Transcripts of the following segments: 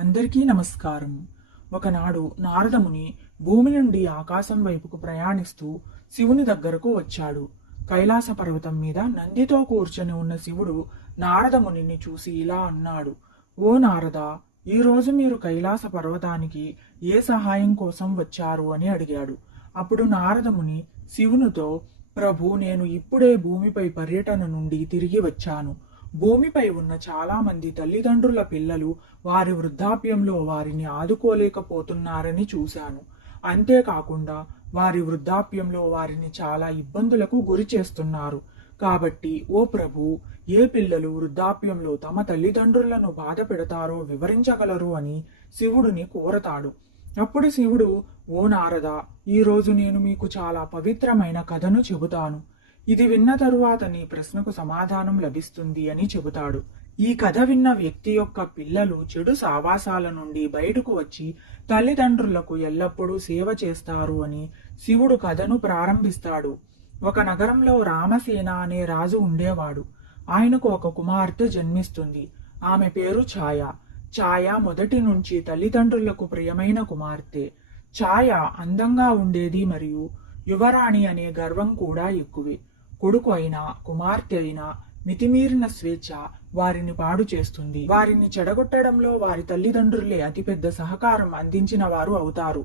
అందరికీ నమస్కారం. ఒకనాడు నారదముని భూమి నుండి ఆకాశం వైపుకు ప్రయాణిస్తూ శివుని దగ్గరకు వచ్చాడు. కైలాస పర్వతం మీద నందితో కూర్చొని ఉన్న శివుడు నారదమునిని చూసి ఇలా అన్నాడు ఓ నారద ఈరోజు మీరు కైలాస పర్వతానికి ఏ సహాయం కోసం వచ్చారు? అని అడిగాడు. అప్పుడు నారదముని శివునితో ప్రభు నేను ఇప్పుడే భూమిపై పర్యటన నుండి తిరిగి వచ్చాను. భూమిపై ఉన్న చాలామంది తల్లిదండ్రుల పిల్లలు వారి వృద్ధాప్యంలో వారిని ఆదుకోలేకపోతున్నారని చూశాను. అంతేకాకుండా వారి వృద్ధాప్యంలో వారిని చాలా ఇబ్బందులకు గురి చేస్తున్నారు. కాబట్టి ఓ ప్రభు ఏ పిల్లలు వృద్ధాప్యంలో తమ తల్లిదండ్రులను బాధ పెడతారో వివరించగలరు అని శివుడిని కోరతాడు. అప్పుడు శివుడు ఓ నారద ఈరోజు నేను మీకు చాలా పవిత్రమైన కథను చెబుతాను. ఇది విన్న తరువాత నీ ప్రశ్నకు సమాధానం లభిస్తుంది అని చెబుతాడు. ఈ కథ విన్న వ్యక్తి యొక్క పిల్లలు చెడు సావాసాల నుండి బయటకు వచ్చి తల్లిదండ్రులకు ఎల్లప్పుడూ సేవ చేస్తారు అని శివుడు కథను ప్రారంభిస్తాడు. ఒక నగరంలో రామసేన అనే రాజు ఉండేవాడు. ఆయనకు ఒక కుమార్తె జన్మిస్తుంది. ఆమె పేరు ఛాయ. ఛాయ మొదటి నుంచి తల్లిదండ్రులకు ప్రియమైన కుమార్తె. ఛాయ అందంగా ఉండేది మరియు యువరాణి అనే గర్వం కూడా ఎక్కువే. కొడుకు అయినా కుమార్తె అయినా మితిమీరిన స్వేచ్ఛ వారిని పాడు చేస్తుంది. వారిని చెడగొట్టడంలో వారి తల్లిదండ్రులే అతిపెద్ద సహకారం అందించిన వారు అవుతారు.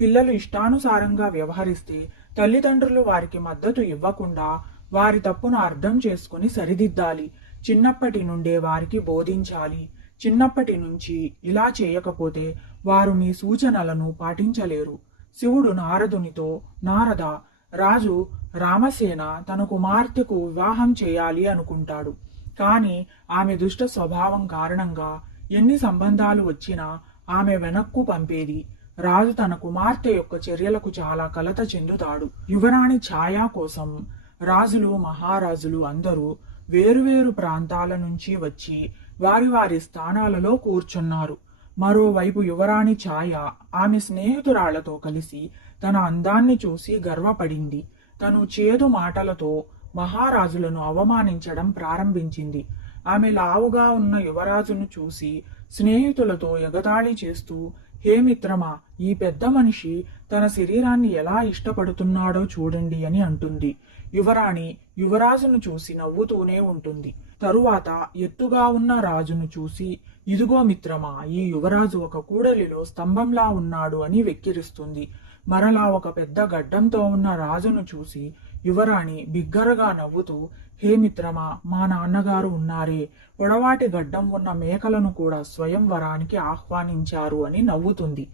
పిల్లలు ఇష్టానుసారంగా వ్యవహరిస్తే తల్లిదండ్రులు వారికి మద్దతు ఇవ్వకుండా వారి తప్పును అర్థం చేసుకుని సరిదిద్దాలి. చిన్నప్పటి నుండే వారికి బోధించాలి. చిన్నప్పటి నుంచి ఇలా చేయకపోతే వారు మీ సూచనలను పాటించలేరు. శివుడు నారదునితో నారద రాజు రామసేన తన కుమార్తెకు వివాహం చేయాలి అనుకుంటాడు. కానీ ఆమె దుష్ట స్వభావం కారణంగా ఎన్ని సంబంధాలు వచ్చినా ఆమె వెనక్కు పంపేది. రాజు తన కుమార్తె యొక్క చర్యలకు చాలా కలత చెందుతాడు. యువరాణి ఛాయా కోసం రాజులు మహారాజులు అందరూ వేరువేరు ప్రాంతాల నుంచి వచ్చి వారి వారి స్థానాలలో కూర్చున్నారు. మరోవైపు యువరాణి ఛాయ ఆమె స్నేహితురాళ్ళతో కలిసి తన అందాన్ని చూసి గర్వపడింది. తను చేదు మాటలతో మహారాజులను అవమానించడం ప్రారంభించింది. ఆమె లావుగా ఉన్న యువరాజును చూసి స్నేహితులతో ఎగతాళి చేస్తూ హే మిత్రమా ఈ పెద్ద మనిషి తన శరీరాన్ని ఎలా ఇష్టపడుతున్నాడో చూడండి అని అంటుంది. యువరాణి యువరాజును చూసి నవ్వుతూనే ఉంటుంది. తరువాత ఎత్తుగా ఉన్న రాజును చూసి ఇదిగో మిత్రమా ఈ యువరాజు ఒక కూడలిలో స్తంభంలా ఉన్నాడు అని వెక్కిరిస్తుంది. మరలా ఒక పెద్ద గడ్డంతో ఉన్న రాజును చూసి యువరాణి బిగ్గరగా నవ్వుతూ హే మిత్రమా మా నాన్నగారు ఉన్నారే. పొడవాటి గడ్డం ఉన్న మేకలను కూడా స్వయంవరానికి ఆహ్వానించారు అని నవ్వుతుంది.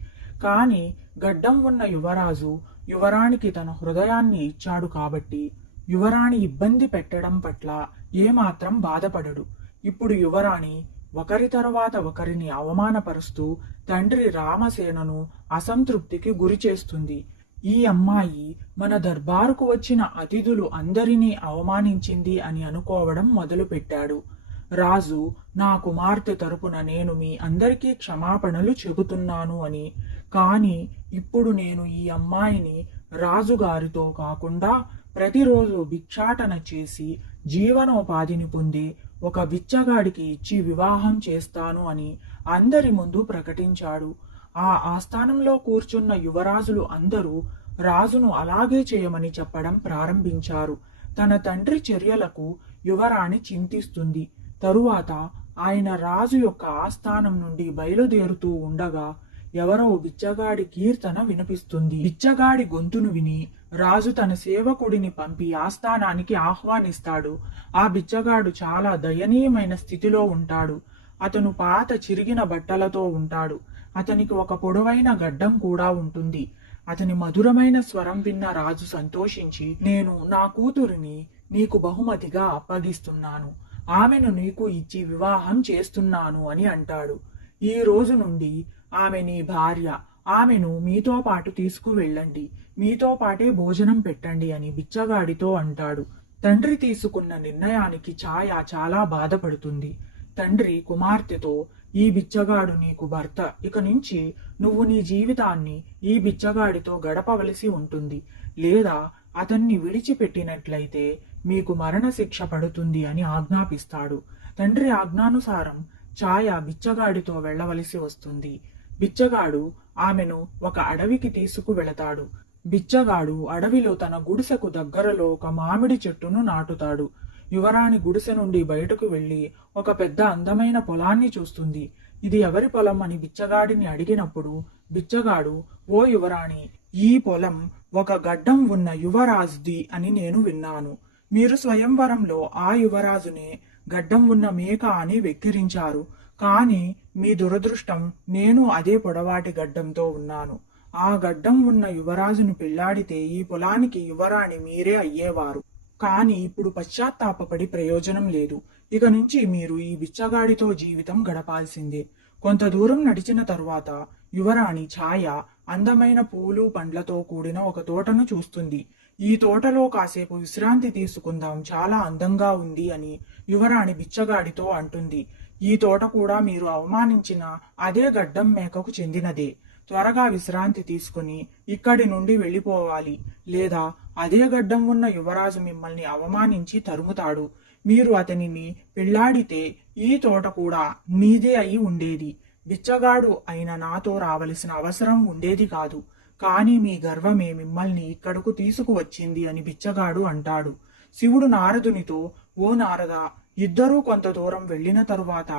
కాని గడ్డం ఉన్న యువరాజు యువరాణికి తన హృదయాన్ని ఇచ్చాడు కాబట్టి యువరాణి ఇబ్బంది పెట్టడం పట్ల ఏమాత్రం బాధపడడు. ఇప్పుడు యువరాణి ఒకరి తరువాత ఒకరిని అవమానపరుస్తూ తండ్రి రామసేనను అసంతృప్తికి గురి చేస్తుంది. ఈ అమ్మాయి మన దర్బారుకు వచ్చిన అతిథులు అందరినీ అవమానించింది అని అనుకోవడం మొదలుపెట్టాడు. రాజు నా కుమార్తె తరపున నేను మీ అందరికీ క్షమాపణలు చెబుతున్నాను అని. కాని ఇప్పుడు నేను ఈ అమ్మాయిని రాజుగారితో కాకుండా ప్రతిరోజు భిక్షాటన చేసి జీవనోపాధిని పొంది ఒక బిచ్చగాడికి ఇచ్చి వివాహం చేస్తాను అని అందరి ముందు ప్రకటించాడు. ఆ ఆస్థానంలో కూర్చున్న యువరాజులు అందరూ రాజును అలాగే చేయమని చెప్పడం ప్రారంభించారు. తన తండ్రి చర్యలకు యువరాణి చింతిస్తుంది. తరువాత ఆయన రాజు యొక్క ఆస్థానం నుండి బయలుదేరుతూ ఉండగా ఎవరో బిచ్చగాడి కీర్తన వినిపిస్తుంది. బిచ్చగాడి గొంతును విని రాజు తన సేవకుడిని పంపి ఆస్థానానికి ఆహ్వానిస్తాడు. ఆ బిచ్చగాడు చాలా దయనీయమైన స్థితిలో ఉంటాడు. అతను పాత చిరిగిన బట్టలతో ఉంటాడు. అతనికి ఒక పొడవైన గడ్డం కూడా ఉంటుంది. అతని మధురమైన స్వరం విన్న రాజు సంతోషించి నేను నా కూతురిని నీకు బహుమతిగా అప్పగిస్తున్నాను. ఆమెను నీకు ఇచ్చి వివాహం చేస్తున్నాను అని అంటాడు. ఈ రోజు నుండి ఆమె నీ భార్య ఆమెను మీతో పాటు తీసుకువెళ్ళండి. మీతో పాటే భోజనం పెట్టండి అని బిచ్చగాడితో అంటాడు. తండ్రి తీసుకున్న నిర్ణయానికి ఛాయ చాలా బాధపడుతుంది. తండ్రి కుమార్తెతో ఈ బిచ్చగాడు నీకు భర్త ఇక నుంచి నువ్వు నీ జీవితాన్ని ఈ బిచ్చగాడితో గడపవలసి ఉంటుంది. లేదా అతన్ని విడిచిపెట్టినట్లయితే మీకు మరణశిక్ష పడుతుంది అని ఆజ్ఞాపిస్తాడు. తండ్రి ఆజ్ఞానుసారం ఛాయ బిచ్చగాడితో వెళ్ళవలసి వస్తుంది. బిచ్చగాడు ఆమెను ఒక అడవికి తీసుకు వెళతాడు. బిచ్చగాడు అడవిలో తన గుడిసెకు దగ్గరలో ఒక మామిడి చెట్టును నాటుతాడు. యువరాణి గుడిసె నుండి బయటకు వెళ్ళి ఒక పెద్ద అందమైన పొలాన్ని చూస్తుంది. ఇది ఎవరి పొలం అని బిచ్చగాడిని అడిగినప్పుడు బిచ్చగాడు ఓ యువరాణి ఈ పొలం ఒక గడ్డం ఉన్న యువరాజుది అని నేను విన్నాను. మీరు స్వయంవరంలో ఆ యువరాజునే గడ్డం ఉన్న మేక అని వెక్కిరించారు. కానీ మీ దురదృష్టం నేను అదే పొడవాటి గడ్డంతో ఉన్నాను. ఆ గడ్డం ఉన్న యువరాజును పెళ్ళాడితే ఈ పొలానికి యువరాణి మీరే అయ్యేవారు. కానీ ఇప్పుడు పశ్చాత్తాపపడి ప్రయోజనం లేదు. ఇక నుంచి మీరు ఈ బిచ్చగాడితో జీవితం గడపాల్సిందే. కొంత దూరం నడిచిన తరువాత యువరాణి ఛాయ అందమైన పూలు పండ్లతో కూడిన ఒక తోటను చూస్తుంది. ఈ తోటలో కాసేపు విశ్రాంతి తీసుకుందాం చాలా అందంగా ఉంది అని యువరాణి బిచ్చగాడితో అంటుంది. ఈ తోట కూడా మీరు అవమానించిన అదే గడ్డం మేకకు చెందినదే. త్వరగా విశ్రాంతి తీసుకుని ఇక్కడి నుండి వెళ్ళిపోవాలి. లేదా అదే గడ్డం ఉన్న యువరాజు మిమ్మల్ని అవమానించి తరుముతాడు. మీరు అతనిని పెళ్ళాడితే ఈ తోట కూడా మీదే అయి ఉండేది. బిచ్చగాడు అయిన నాతో రావలసిన అవసరం ఉండేది కాదు. కానీ మీ గర్వమే మిమ్మల్ని ఇక్కడకు తీసుకువచ్చింది అని బిచ్చగాడు అంటాడు. శివుడు నారదునితో ఓ నారద ఇద్దరూ కొంత దూరం వెళ్ళిన తరువాత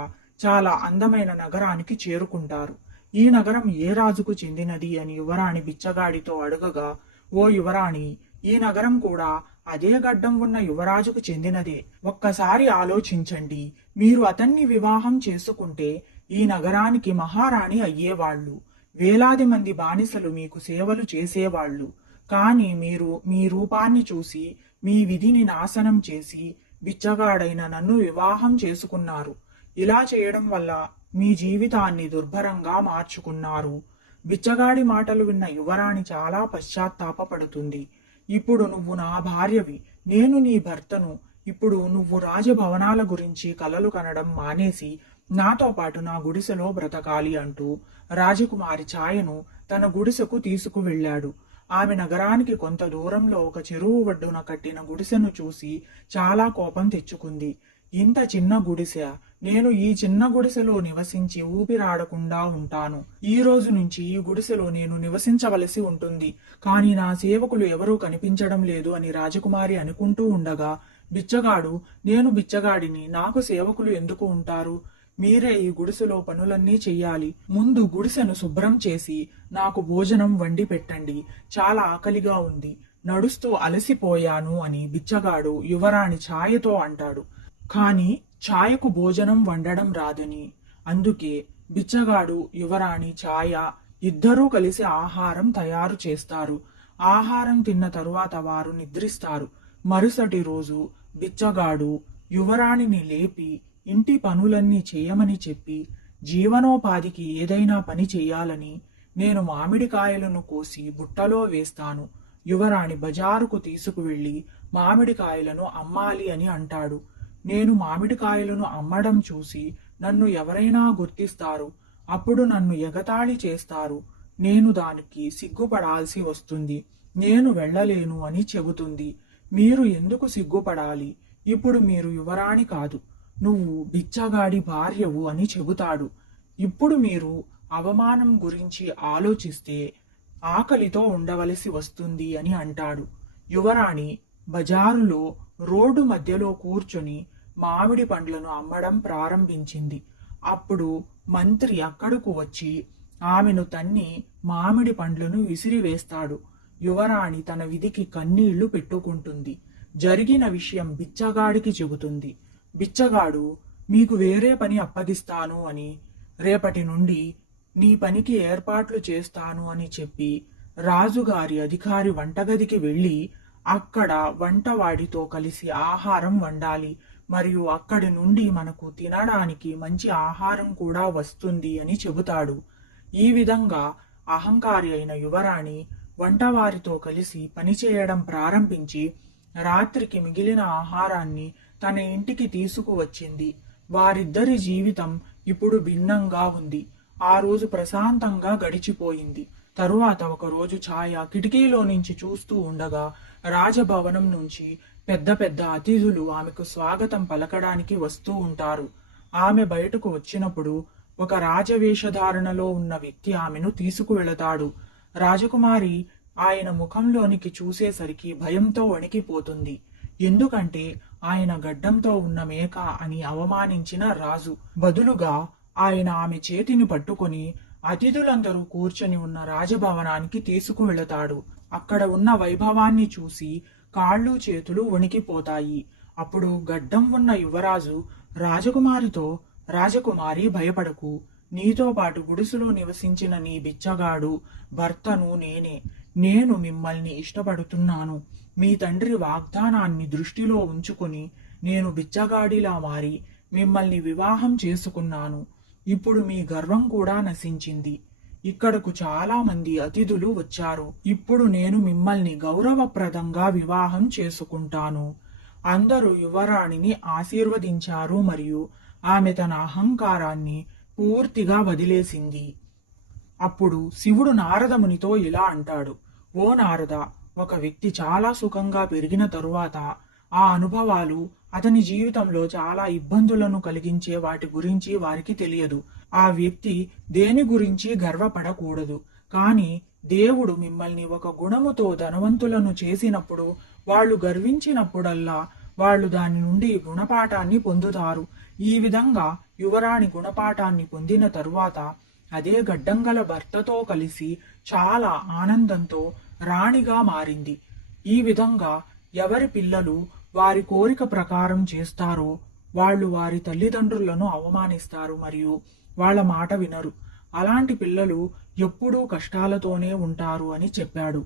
చాలా అందమైన నగరానికి చేరుకుంటారు. ఈ నగరం ఏ రాజుకు చెందినది అని యువరాణి బిచ్చగాడితో అడగగా ఓ యువరాణి ఈ నగరం కూడా అదే గడ్డం ఉన్న యువరాజుకు చెందినదే. ఒక్కసారి ఆలోచించండి. మీరు అతన్ని వివాహం చేసుకుంటే ఈ నగరానికి మహారాణి అయ్యేవాళ్ళు. వేలాది మంది బానిసలు మీకు సేవలు చేసేవాళ్ళు. కానీ మీరు మీ రూపాన్ని చూసి మీ విధిని నాశనం చేసి బిచ్చగాడైన నన్ను వివాహం చేసుకున్నారు. ఇలా చేయడం వల్ల మీ జీవితాన్ని దుర్భరంగా మార్చుకున్నారు. బిచ్చగాడి మాటలు విన్న యువరాణి చాలా పశ్చాత్తాపపడుతుంది. ఇప్పుడు నువ్వు నా భార్యవి. నేను నీ భర్తను. ఇప్పుడు నువ్వు రాజభవనాల గురించి కలలు కనడం మానేసి నాతో పాటు నా గుడిసెలో బ్రతకాలి అంటూ రాజకుమారి ఛాయను తన గుడిసెకు తీసుకువెళ్ళాడు. ఆమె నగరానికి కొంత దూరంలో ఒక చెరువు ఒడ్డున కట్టిన గుడిసెను చూసి చాలా కోపం తెచ్చుకుంది. ఇంత చిన్న గుడిసె. నేను ఈ చిన్న గుడిసెలో నివసించి ఊపిరాడకుండా ఉంటాను. ఈ రోజు నుంచి ఈ గుడిసెలో నేను నివసించవలసి ఉంటుంది. కానీ నా సేవకులు ఎవరూ కనిపించడం లేదు అని రాజకుమారి అనుకుంటూ ఉండగా బిచ్చగాడు నేను బిచ్చగాడిని. నాకు సేవకులు ఎందుకు ఉంటారు? మీరే ఈ గుడిసెలో పనులన్నీ చెయ్యాలి. ముందు గుడిసెను శుభ్రం చేసి నాకు భోజనం వండి పెట్టండి. చాలా ఆకలిగా ఉంది. నడుస్తూ అలసిపోయాను అని బిచ్చగాడు యువరాణి ఛాయతో అంటాడు. కాని ఛాయకు భోజనం వండడం రాదని. అందుకే బిచ్చగాడు యువరాణి ఛాయ ఇద్దరూ కలిసి ఆహారం తయారు చేస్తారు. ఆహారం తిన్న తరువాత వారు నిద్రిస్తారు. మరుసటి రోజు బిచ్చగాడు యువరాణిని లేపి ఇంటి పనులన్నీ చేయమని చెప్పి జీవనోపాధికి ఏదైనా పని చేయాలని నేను మామిడికాయలను కోసి బుట్టలో వేస్తాను. యువరాణి బజారుకు తీసుకువెళ్ళి మామిడికాయలను అమ్మాలి అని అంటాడు. నేను మామిడికాయలను అమ్మడం చూసి నన్ను ఎవరైనా గుర్తిస్తారు. అప్పుడు నన్ను ఎగతాళి చేస్తారు. నేను దానికి సిగ్గుపడాల్సి వస్తుంది. నేను వెళ్ళలేను అని చెబుతుంది. మీరు ఎందుకు సిగ్గుపడాలి? ఇప్పుడు మీరు యువరాణి కాదు. నువ్వు బిచ్చగాడి భార్యవు అని చెబుతాడు. ఇప్పుడు మీరు అవమానం గురించి ఆలోచిస్తే ఆకలితో ఉండవలసి వస్తుంది అని అంటాడు. యువరాణి బజారులో రోడ్డు మధ్యలో కూర్చొని మామిడి పండ్లను అమ్మడం ప్రారంభించింది. అప్పుడు మంత్రి అక్కడకు వచ్చి ఆమెను తన్ని మామిడి పండ్లను విసిరివేస్తాడు. యువరాణి తన విధికి కన్నీళ్ళు పెట్టుకుంటుంది. జరిగిన విషయం బిచ్చగాడికి చెబుతుంది. బిచ్చగాడు మీకు వేరే పని అప్పగిస్తాను అని రేపటి నుండి నీ పనికి ఏర్పాట్లు చేస్తాను అని చెప్పి రాజుగారి అధికారి వంటగదికి వెళ్ళి అక్కడ వంటవాడితో కలిసి ఆహారం వండాలి. మరియు అక్కడి నుండి మనకు తినడానికి మంచి ఆహారం కూడా వస్తుంది అని చెబుతాడు. ఈ విధంగా అహంకారి అయిన యువరాణి వంటవారితో కలిసి పనిచేయడం ప్రారంభించి రాత్రికి మిగిలిన ఆహారాన్ని తన ఇంటికి తీసుకువచ్చింది. వారిద్దరి జీవితం ఇప్పుడు భిన్నంగా ఉంది. ఆ రోజు ప్రశాంతంగా గడిచిపోయింది. తరువాత ఒకరోజు ఛాయ కిటికీలో నుంచి చూస్తూ ఉండగా రాజభవనం నుంచి పెద్ద పెద్ద అతిథులు ఆమెకు స్వాగతం పలకడానికి వస్తూ ఉంటారు. ఆమె బయటకు వచ్చినప్పుడు ఒక రాజవేషధారణలో ఉన్న వ్యక్తి ఆమెను తీసుకువెళతాడు. రాజకుమారి ఆయన ముఖంలోనికి చూసేసరికి భయంతో వణికిపోతుంది. ఎందుకంటే ఆయన గడ్డంతో ఉన్న మేక అని అవమానించిన రాజు. బదులుగా ఆయన ఆమె చేతిని పట్టుకొని అతిథులందరూ కూర్చొని ఉన్న రాజభవనానికి తీసుకువెళతాడు అక్కడ ఉన్న వైభవాన్ని చూసి కాళ్ళు చేతులు వణికిపోతాయి. అప్పుడు గడ్డం ఉన్న యువరాజు రాజకుమారితో రాజకుమారి భయపడకు. నీతో పాటు గుడిసెలో నివసించిన నీ బిచ్చగాడు భర్తను నేనే. నేను మిమ్మల్ని ఇష్టపడుతున్నాను. మీ తండ్రి వాగ్దానాన్ని దృష్టిలో ఉంచుకుని నేను బిచ్చగాడిలా మారి మిమ్మల్ని వివాహం చేసుకున్నాను. ఇప్పుడు మీ గర్వం కూడా నశించింది. ఇక్కడకు చాలా మంది అతిథులు వచ్చారు. ఇప్పుడు నేను మిమ్మల్ని గౌరవప్రదంగా వివాహం చేసుకుంటాను. అందరూ యువరాణిని ఆశీర్వదించారు మరియు ఆమె తన అహంకారాన్ని పూర్తిగా వదిలేసింది. అప్పుడు శివుడు నారదమునితో ఇలా అంటాడు ఓ నారద ఒక వ్యక్తి చాలా సుఖంగా పెరిగిన తరువాత ఆ అనుభవాలు అతని జీవితంలో చాలా ఇబ్బందులను కలిగించే వాటి గురించి వారికి తెలియదు. ఆ వ్యక్తి దేని గురించి గర్వపడకూడదు. కానీ దేవుడు మిమ్మల్ని ఒక గుణముతో ధనవంతులను చేసినప్పుడు వాళ్ళు గర్వించినప్పుడల్లా వాళ్ళు దాని నుండి గుణపాఠాన్ని పొందుతారు. ఈ విధంగా యువరాణి గుణపాఠాన్ని పొందిన తరువాత అదే గడ్డంగల భర్తతో కలిసి చాలా ఆనందంతో రాణిగా మారింది. ఈ విధంగా ఎవరి పిల్లలు వారి కోరిక ప్రకారం చేస్తారో వాళ్ళు వారి తల్లిదండ్రులను అవమానిస్తారు మరియు వాళ్ళ మాట వినరు. అలాంటి పిల్లలు ఎప్పుడూ కష్టాలతోనే ఉంటారు అని చెప్పాడు.